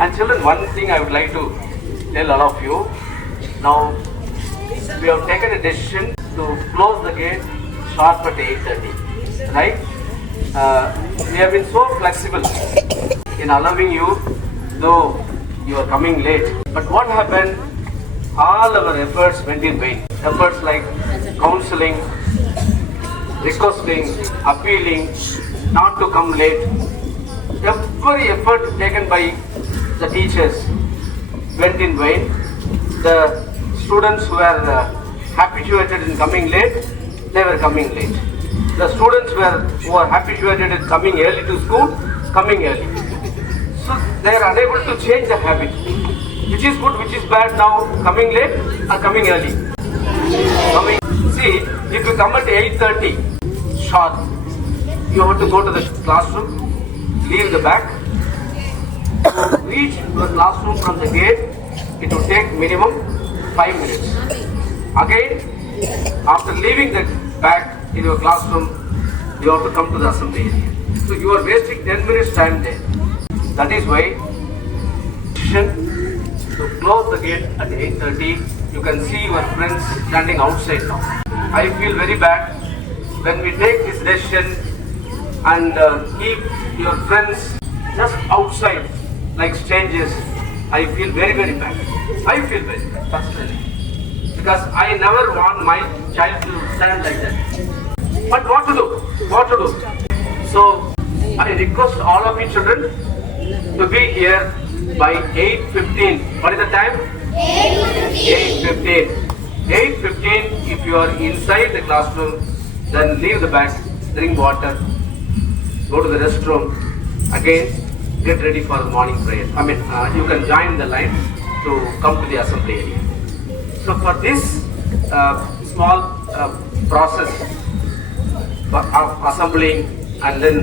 And children, one thing I would like to tell all of you. Now, we have taken a decision to close the gate sharp at 8:30. Right? We have been so flexible in allowing you, though you are coming late. But what happened? All our efforts went in vain. Efforts like counseling, requesting, appealing, not to come late. Every effort taken by the teachers went in vain. The students who were habituated in coming late, they were coming late. The students who are habituated in coming early to school, coming early. So they are unable to change the habit. Which is good, which is bad now, coming late or coming early? See, if you come at 8:30 sharp, you have to go to the classroom, leave the bag. To reach the classroom from the gate, it will take minimum 5 minutes. Again, after leaving the bag in your classroom, you have to come to the assembly area. So you are wasting 10 minutes time there. That is why to close the gate at 8:30, you can see your friends standing outside now. I feel very bad when we take this decision and keep your friends just outside like strangers. I feel very, very bad. I feel very bad personally, because I never want my child to stand like that. But what to do? What to do? So I request all of you children to be here by 8:15. What is the time? 8:15. 8:15. If you are inside the classroom, then leave the bag, drink water, go to the restroom, again get ready for the morning prayer. You can join the line to come to the assembly area. So for this small process of assembling and then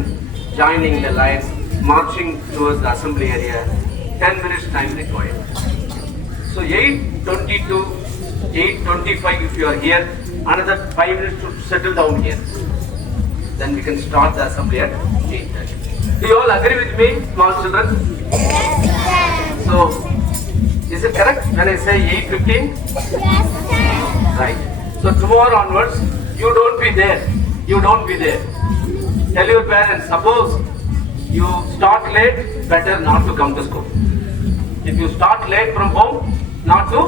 joining the line, marching towards the assembly area, 10 minutes time required. So 8:22, 8:25 if you are here, another 5 minutes to settle down here. Then we can start the assembly at 8:30. Do you all agree with me, small children? Yes. So, is it correct when I say 8:15? Yes, sir. Right. So tomorrow onwards, you don't be there. You don't be there. Tell your parents, suppose you start late, better not to come to school. If you start late from home, not to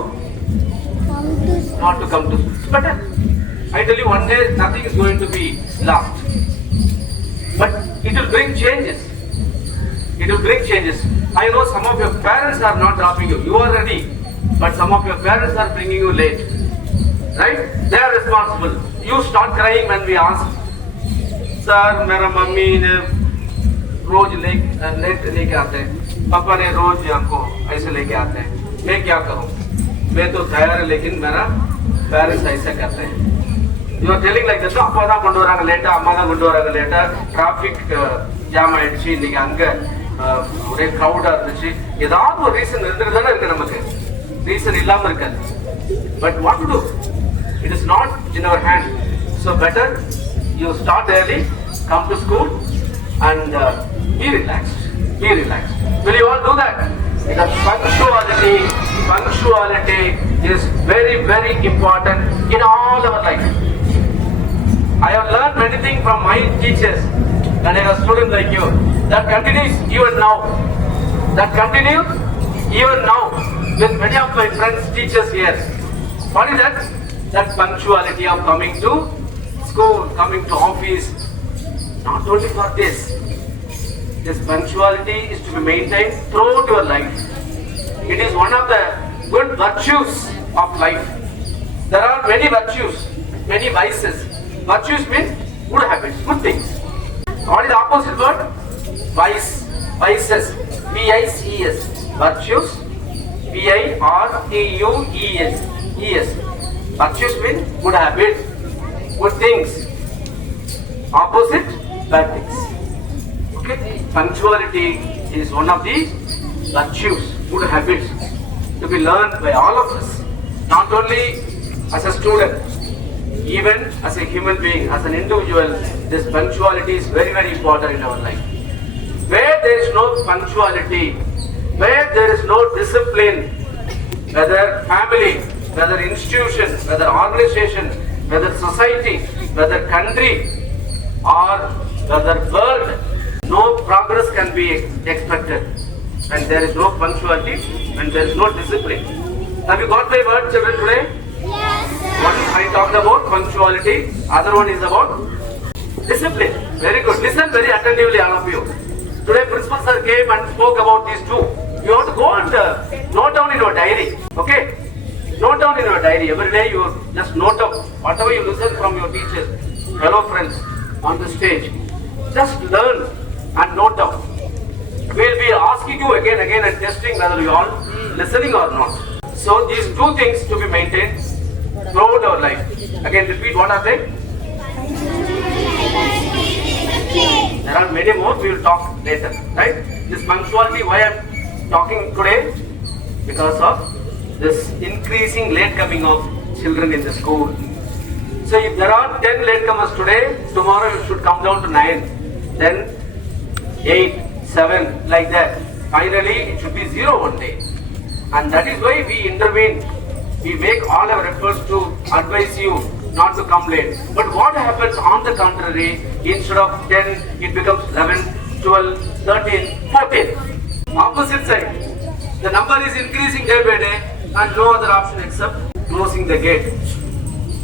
come to school. It's better. I tell you, one day nothing is going to be lost. But it will bring changes. It will bring changes. I know some of your parents are not dropping you. You are ready. But some of your parents are bringing you late. Right? They are responsible. You start crying when we ask, Sir, मेरा mummy ने रोज late लेके आते हैं, पापा ने रोज हमको ऐसे लेके आते हैं, मैं क्या करूं? मैं तो तैयार है लेकिन मेरा पेरेंट्स ऐसा करते हैं. You are telling like this, அப்பா தான் கொண்டு வராங்க லேட்டா, அம்மா தான் கொண்டு வராங்க லேட்டா, டிராபிக் ஜாம் ஆயிடுச்சு, இன்னைக்கு அங்க ஒரே கிரௌடா இருந்துச்சு, ஏதாவது ஒரு ரீசன் இருந்துதானே இருக்கு நமக்கு, ரீசன் இல்லாம இருக்காது. But what to do? It is not in our hand. So better you start early, come to school and be relaxed. Be relaxed. Will you all do that? Because punctuality is very, very important in all our life. I have learned many things from my teachers when I was a student like you. That continues even now. That continues even now with many of my friends, teachers here. What is that? That punctuality of coming to school, coming to office. Not only for this. This punctuality is to be maintained throughout your life. It is one of the good virtues of life. There are many virtues, many vices. Virtues means good habits, good things. What is the opposite word? Vice, vices. V-I-C-E-S. Virtues. V-I-R-T-U-E-S. E-S. Virtues means good habits, good things. Opposite, bad things. Okay? Punctuality is one of the virtues, good habits to be learned by all of us. Not only as a student, even as a human being, as an individual, this punctuality is very, very important in our life. Where there is no punctuality, Where there is no discipline, whether family, whether institution, whether organization, whether society, whether country, or whether world, no progress can be expected. When there is no punctuality, when there is no discipline. Have you got my word, children, today? Yes, sir. One I talked about punctuality, other one is about discipline. Very good. Listen very attentively, all of you. Today, Principal Sir came and spoke about these two. You have to go and note down in your diary. Okay? Note down in your diary. Every day you just note down whatever you listen from your teachers, fellow friends on the stage. Just learn and note down. We'll be asking you again and testing whether you all listening or not. So these two things to be maintained throughout our life. Again, repeat, what are they? There are many more, we will talk later, right? This punctuality, why I am talking today? Because of this increasing late coming of children in the school. So if there are 10 latecomers today, tomorrow it should come down to 9, then 8, 7, like that. Finally, it should be 0 one day. And that is why we intervene. We make all our efforts to advise you not to come late. But what happens on the contrary, instead of 10, it becomes 11, 12, 13, 14. Opposite side. The number is increasing day by day and no other option except closing the gate.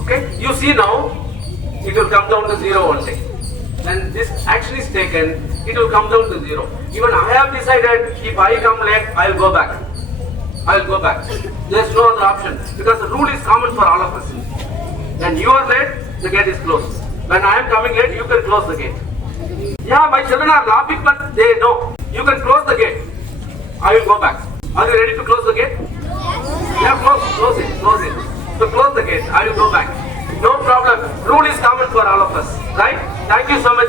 Okay? You see now, it will come down to 0 one day. When this action is taken, it will come down to 0. Even I have decided, if I come late, I will go back. I will go back. There is no other option because the rule is common for all of us. When you are late, the gate is closed. When I am coming late, you can close the gate. Yeah, my children are laughing, but they know. You can close the gate. I will go back. Are you ready to close the gate? Yeah, close it. So close the gate. I will go back. No problem. Rule is common for all of us. Right? Thank you so much.